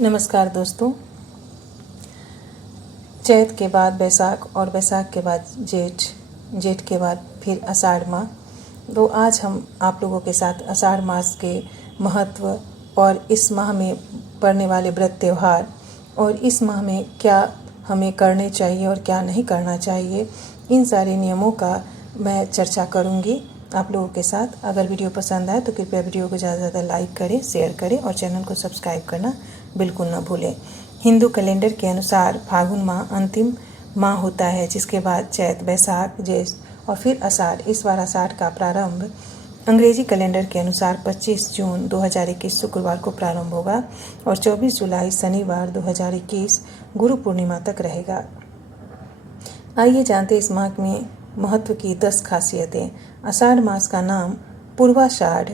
नमस्कार दोस्तों। चैत के बाद बैसाख और बैसाख के बाद जेठ, जेठ के बाद फिर आषाढ़ माह। तो आज हम आप लोगों के साथ आषाढ़ मास के महत्व और इस माह में पड़ने वाले व्रत त्यौहार और इस माह में क्या हमें करने चाहिए और क्या नहीं करना चाहिए, इन सारे नियमों का मैं चर्चा करूंगी आप लोगों के साथ। अगर वीडियो पसंद आए तो कृपया वीडियो को ज़्यादा से ज़्यादा लाइक करें, शेयर करें और चैनल को सब्सक्राइब करना बिल्कुल ना भूलें। हिंदू कैलेंडर के अनुसार फागुन माह अंतिम माह होता है, जिसके बाद चैत, बैसाख, ज्येष्ठ और फिर आषाढ़। इस बार आषाढ़ का प्रारंभ अंग्रेजी कैलेंडर के अनुसार 25 जून 2021 शुक्रवार को प्रारंभ होगा और 24 जुलाई शनिवार 2021 गुरु पूर्णिमा तक रहेगा। आइए जानते इस माह में महत्व की 10 खासियतें। आषाढ़ मास का नाम पूर्वाषाढ़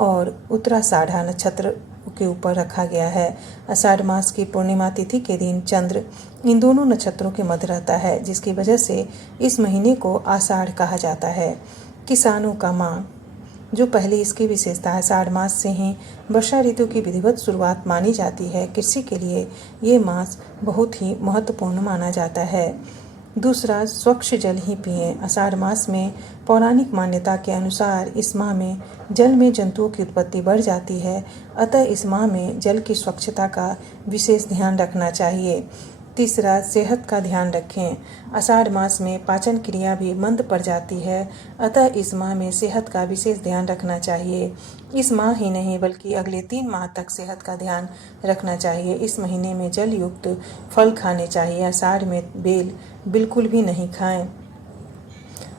और उत्तराषाढ़ा नक्षत्र के ऊपर रखा गया है। आषाढ़ मास की पूर्णिमा तिथि के दिन चंद्र इन दोनों नक्षत्रों के मध्य रहता है, जिसकी वजह से इस महीने को आषाढ़ कहा जाता है। किसानों का माह, जो पहली इसकी विशेषता है, आषाढ़ मास से ही वर्षा ऋतु की विधिवत शुरुआत मानी जाती है। कृषि के लिए ये मास बहुत ही महत्वपूर्ण माना जाता है। दूसरा, स्वच्छ जल ही पिएं। आषाढ़ मास में पौराणिक मान्यता के अनुसार इस माह में जल में जंतुओं की उत्पत्ति बढ़ जाती है, अतः इस माह में जल की स्वच्छता का विशेष ध्यान रखना चाहिए। तीसरा, सेहत का ध्यान रखें। आषाढ़ मास में पाचन क्रिया भी मंद पड़ जाती है, अतः इस माह में सेहत का विशेष ध्यान रखना चाहिए। इस माह ही नहीं बल्कि अगले 3 माह तक सेहत का ध्यान रखना चाहिए। इस महीने में जल युक्त फल खाने चाहिए। आषाढ़ में बेल बिल्कुल भी नहीं खाएं।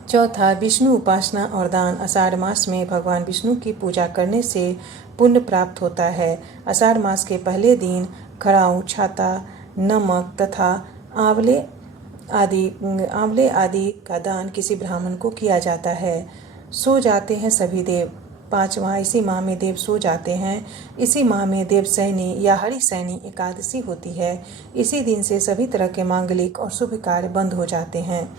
चौथा, विष्णु उपासना और दान। आषाढ़ मास में भगवान विष्णु की पूजा करने से पुण्य प्राप्त होता है। आषाढ़ मास के पहले दिन खड़ाऊ, छाता, नमक तथा आंवले आदि का दान किसी ब्राह्मण को किया जाता है। सो जाते हैं सभी देव। 5वां, इसी माह में देव सो जाते हैं। इसी माह में देवशयनी या हरिशयनी एकादशी होती है। इसी दिन से सभी तरह के मांगलिक और शुभ कार्य बंद हो जाते हैं।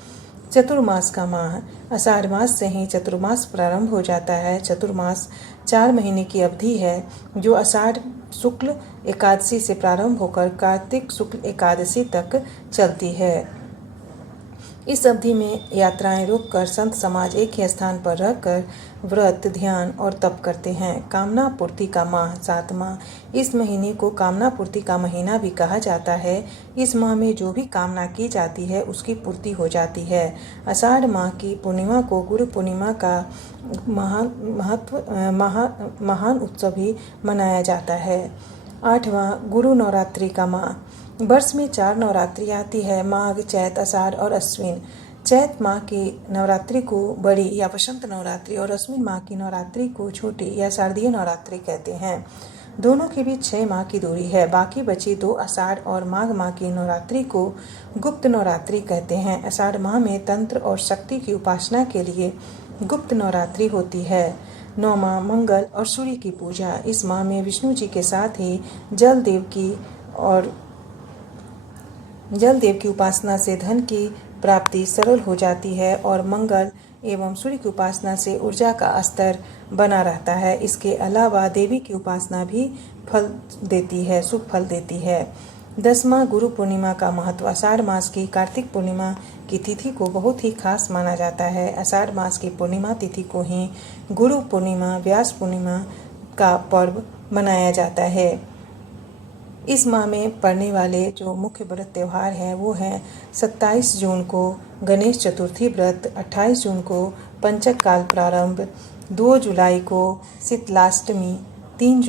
चतुर्मास का माह, आषाढ़ मास से ही चतुर्मास प्रारंभ हो जाता है। चतुर्मास 4 महीने की अवधि है, जो आषाढ़ शुक्ल एकादशी से प्रारंभ होकर कार्तिक शुक्ल एकादशी तक चलती है। इस अवधि में यात्राएं रोककर संत समाज एक ही स्थान पर रहकर व्रत, ध्यान और तप करते हैं। कामना पूर्ति का माह, 7वां। इस महीने को कामना पूर्ति का महीना भी कहा जाता है। इस माह में जो भी कामना की जाती है उसकी पूर्ति हो जाती है। आषाढ़ माह की पूर्णिमा को गुरु पूर्णिमा का महान उत्सव भी मनाया जाता है। 8वां, गुरु नवरात्रि का माह। वर्ष में 4 नवरात्रि आती है, माघ, चैत, आषाढ़ और अश्विन। चैत माह की नवरात्रि को बड़ी या वसंत नवरात्रि और अश्विन माह की नवरात्रि को छोटी या शारदीय नवरात्रि कहते हैं। दोनों के बीच 6 माह की दूरी है। बाकी बची 2 आषाढ़ और माघ माह की नवरात्रि को गुप्त नवरात्रि कहते हैं। आषाढ़ माह में तंत्र और शक्ति की उपासना के लिए गुप्त नवरात्रि होती है। 9वां, मंगल और सूर्य की पूजा। इस माह में विष्णु जी के साथ ही जल देव की उपासना से धन की प्राप्ति सरल हो जाती है और मंगल एवं सूर्य की उपासना से ऊर्जा का स्तर बना रहता है। इसके अलावा देवी की उपासना भी फल देती है, शुभ फल देती है। 10वां, गुरु पूर्णिमा का महत्व। आषाढ़ मास की कार्तिक पूर्णिमा की तिथि को बहुत ही खास माना जाता है। आषाढ़ मास की पूर्णिमा तिथि को ही गुरु पूर्णिमा, व्यास पूर्णिमा का पर्व मनाया जाता है। इस माह में पड़ने वाले जो मुख्य व्रत त्यौहार हैं वो हैं 27 जून को गणेश चतुर्थी व्रत, 28 जून को पंचक काल प्रारंभ, 2 जुलाई को शीतलाष्टमी, 3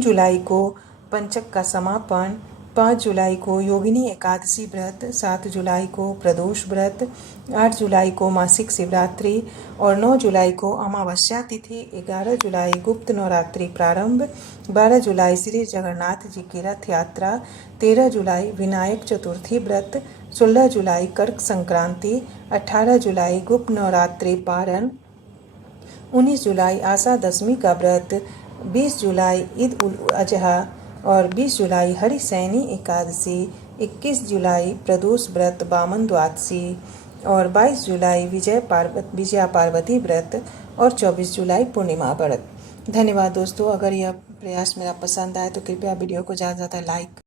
जुलाई को पंचक का समापन, 5 जुलाई को योगिनी एकादशी व्रत, 7 जुलाई को प्रदोष व्रत, 8 जुलाई को मासिक शिवरात्रि और 9 जुलाई को अमावस्या तिथि, 11 जुलाई गुप्त नवरात्रि प्रारंभ, 12 जुलाई श्री जगन्नाथ जी की रथ यात्रा, 13 जुलाई विनायक चतुर्थी व्रत, 16 जुलाई कर्क संक्रांति, 18 जुलाई गुप्त नवरात्रि पारण, 19 जुलाई आशा दशमी का व्रत, 20 जुलाई ईद उल अजहा और 20 जुलाई हरिशयनी एकादशी, 21 जुलाई प्रदोष व्रत वामन द्वादशी और 22 जुलाई विजया पार्वती व्रत और 24 जुलाई पूर्णिमा व्रत। धन्यवाद दोस्तों। अगर यह प्रयास मेरा पसंद आए तो कृपया वीडियो को ज़्यादा से ज़्यादा लाइक